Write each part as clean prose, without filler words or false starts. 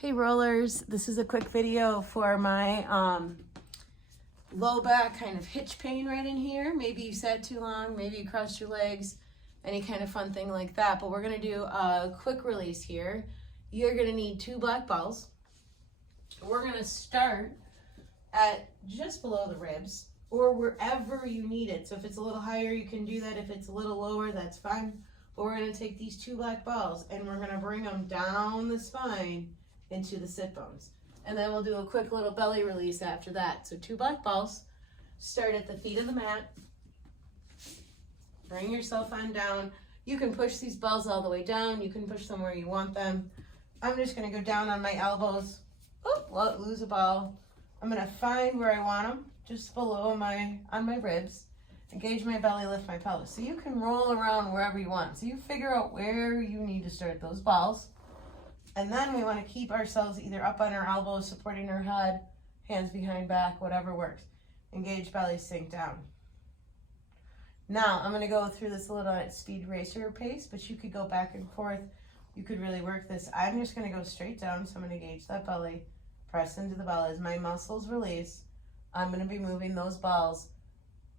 Hey rollers, this is a quick video for my low back kind of hitch pain right in here. Maybe you sat too long, maybe you crossed your legs, any kind of fun thing like that. But we're gonna do a quick release here. You're gonna need 2 black balls. We're gonna start at just below the ribs or wherever you need it. So if it's a little higher, you can do that. If it's a little lower, that's fine. But we're gonna take these 2 black balls and we're gonna bring them down the spine into the sit bones. And then we'll do a quick little belly release after that. So 2 black balls, start at the feet of the mat, bring yourself on down. You can push these balls all the way down, you can push them where you want them. I'm just gonna go down on my elbows. Oh, lose a ball. I'm gonna find where I want them, just below on my ribs. Engage my belly, lift my pelvis. So you can roll around wherever you want. So you figure out where you need to start those balls. And then we want to keep ourselves either up on our elbows, supporting our head, hands behind back, whatever works. Engage belly, sink down. Now, I'm going to go through this a little at speed racer pace, but you could go back and forth. You could really work this. I'm just going to go straight down, so I'm going to engage that belly, press into the belly. As my muscles release, I'm going to be moving those balls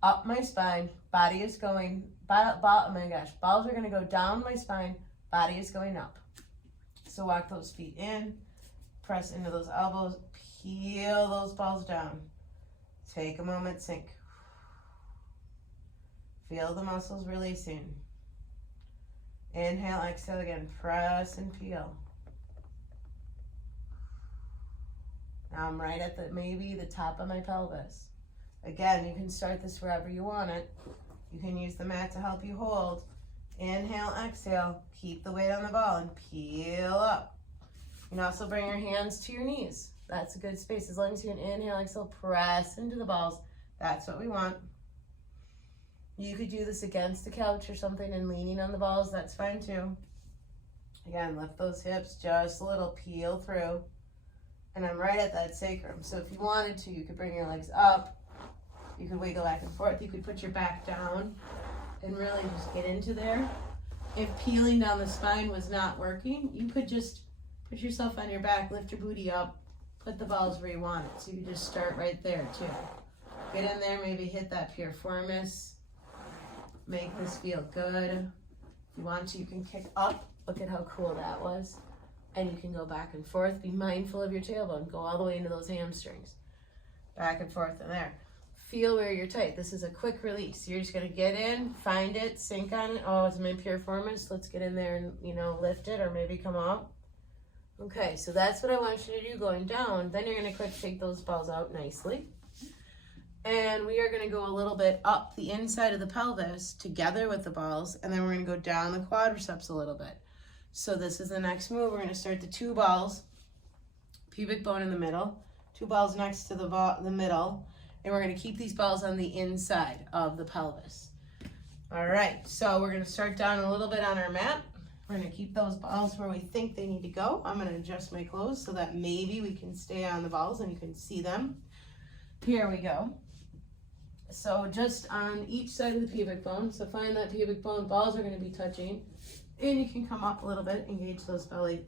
up my spine. Body is going, oh my gosh, balls are going to go down my spine, body is going up. So walk those feet in, press into those elbows, peel those balls down. Take a moment, sink. Feel the muscles releasing. Inhale, exhale again, press and peel. Now I'm right at maybe the top of my pelvis. Again, you can start this wherever you want it. You can use the mat to help you hold. Inhale, exhale, keep the weight on the ball and peel up. You can also bring your hands to your knees. That's a good space. As long as you can inhale, exhale, press into the balls. That's what we want. You could do this against the couch or something and leaning on the balls. That's fine too. Again, lift those hips just a little, peel through. And I'm right at that sacrum. So if you wanted to, you could bring your legs up. You could wiggle back and forth. You could put your back down and really just get into there. If peeling down the spine was not working, you could just put yourself on your back, lift your booty up, put the balls where you want it. So you could just start right there too. Get in there, maybe hit that piriformis. Make this feel good. If you want to, you can kick up. Look at how cool that was. And you can go back and forth. Be mindful of your tailbone. Go all the way into those hamstrings. Back and forth in there. Feel where you're tight. This is a quick release. You're just gonna get in, find it, sink on it. Oh, it's my piriformis. Let's get in there and lift it or maybe come up. Okay, so that's what I want you to do going down. Then you're gonna quick take those balls out nicely. And we are gonna go a little bit up the inside of the pelvis together with the balls, and then we're gonna go down the quadriceps a little bit. So this is the next move. We're gonna start the 2 balls, pubic bone in the middle, 2 balls next to the middle. And we're going to keep these balls on the inside of the pelvis. All right, so we're going to start down a little bit on our mat. We're going to keep those balls where we think they need to go. I'm going to adjust my clothes so that maybe we can stay on the balls and you can see them. Here we go. So just on each side of the pubic bone. So find that pubic bone. Balls are going to be touching. And you can come up a little bit, engage those belly.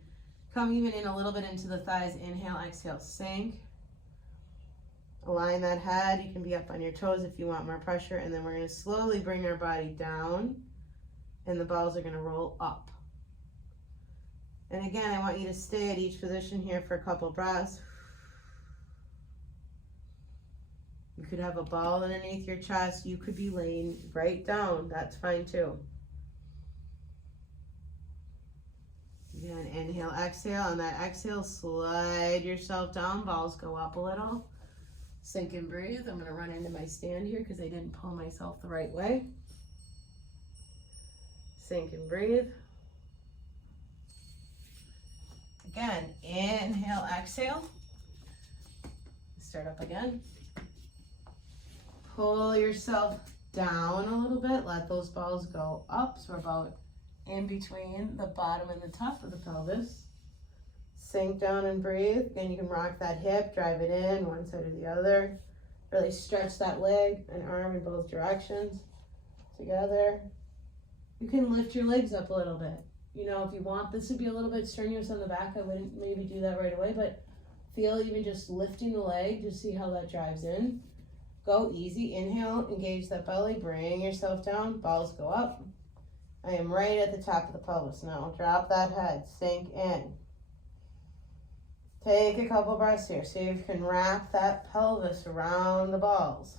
Come even in a little bit into the thighs. Inhale, exhale, sink. Align that head. You can be up on your toes if you want more pressure. And then we're going to slowly bring our body down. And the balls are going to roll up. And again, I want you to stay at each position here for a couple breaths. You could have a ball underneath your chest. You could be laying right down. That's fine too. Again, inhale, exhale. On that exhale, slide yourself down. Balls go up a little. Sink and breathe. I'm going to run into my stand here because I didn't pull myself the right way. Sink and breathe. Again, inhale, exhale. Start up again. Pull yourself down a little bit. Let those balls go up. So we're about in between the bottom and the top of the pelvis. Sink down and breathe. Again, you can rock that hip, drive it in one side or the other. Really stretch that leg and arm in both directions. Together. You can lift your legs up a little bit. you know, if you want this to be a little bit strenuous on the back, I wouldn't maybe do that right away, but feel even just lifting the leg to see how that drives in. Go easy. Inhale, engage that belly, bring yourself down, balls go up. I am right at the top of the pelvis now. Drop that head, sink in. Take a couple breaths here. See if you can wrap that pelvis around the balls.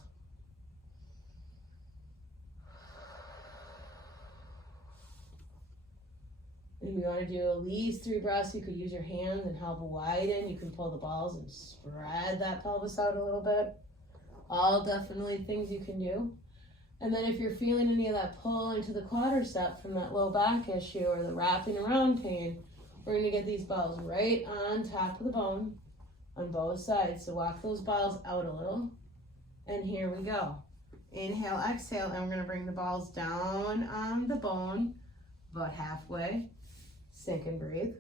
If you want to do at least 3 breaths, you could use your hands and help widen. You can pull the balls and spread that pelvis out a little bit. All definitely things you can do. And then if you're feeling any of that pull into the quadricep from that low back issue or the wrapping around pain, we're going to get these balls right on top of the bone on both sides. So walk those balls out a little. And here we go. Inhale, exhale, and we're going to bring the balls down on the bone about halfway. Sink and breathe.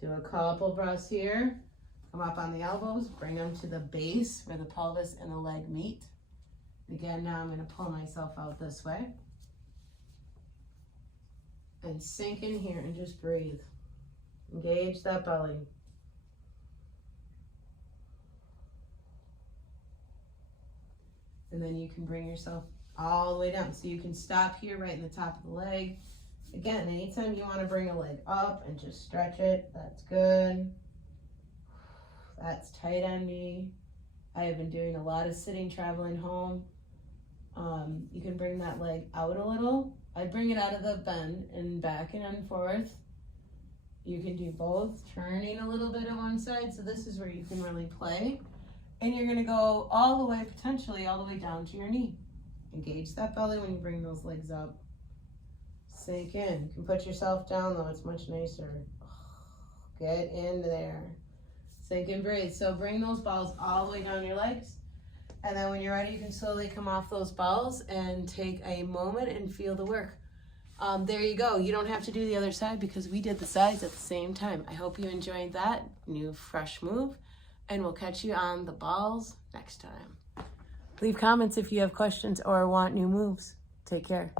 Do a couple breaths here. Come up on the elbows, bring them to the base where the pelvis and the leg meet. Again, now I'm going to pull myself out this way. And sink in here and just breathe. Engage that belly. And then you can bring yourself all the way down. So you can stop here right in the top of the leg. Again, anytime you want to bring a leg up and just stretch it, that's good. That's tight on me. I have been doing a lot of sitting, traveling home. You can bring that leg out a little. I bring it out of the bend and back and forth. You can do both, turning a little bit on one side. So this is where you can really play. And you're going to go all the way, potentially all the way down to your knee. Engage that belly when you bring those legs up. Sink in. You can put yourself down though, it's much nicer. Get in there. Sink and breathe. So bring those balls all the way down your legs. And then when you're ready, you can slowly come off those balls and take a moment and feel the work. There you go. You don't have to do the other side because we did the sides at the same time. I hope you enjoyed that new fresh move, and we'll catch you on the balls next time. Leave comments if you have questions or want new moves. Take care.